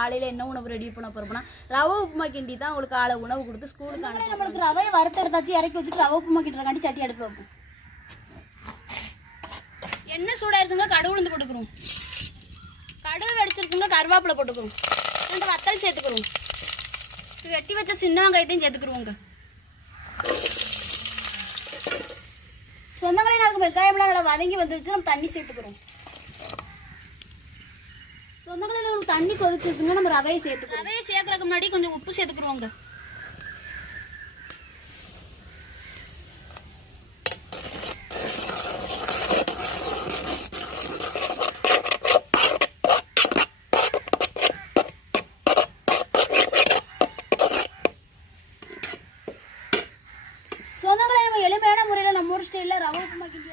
காலையில் என்ன உணவு ரெடி பண்ண போகிறோம்னா ரவை உப்புமா கிண்டி தான் உங்களுக்கு காலை உணவு கொடுத்து ஸ்கூலுக்கு அனுப்பி. நம்மளுக்கு ரவையை வறுத்து எடுத்தாச்சு இறக்கி வச்சுட்டு ரவை உப்புமா கிண்டுறக்காண்டி சட்டி அடுப்பில் வைப்போம். எண்ணெய் சூடாயிருச்சுங்க, கடுகு உளுந்து போட்டுக்கிறோம். கடுகு வெடிச்சிருச்சுங்க, கருவேப்பிலை போட்டுக்கிறோம். 2 வத்தல் சேர்த்துக்கிறோம். வெட்டி வச்ச சின்ன வெங்காயத்தையும் சேர்த்துக்குருவோங்க. சொந்தங்களே நாளுக்கு வெங்காயம்லாம் நல்லா வதங்கி வந்துருச்சு. நம்ம தண்ணி சேர்த்துக்கிறோம். சொந்தங்களே நம்மளுக்கு தண்ணி கொதிச்சிருச்சுங்க, நம்ம ரவையை சேர்த்துக்கிறோம். ரவையை சேர்க்கறதுக்கு முன்னாடி கொஞ்சம் உப்பு சேர்த்துக்குருவோங்க. சொந்தங்களே நம்ம எளிமையான முறையில் நம்ம ஊர் ஸ்டைலில் ரவை உப்புமா கிண்டி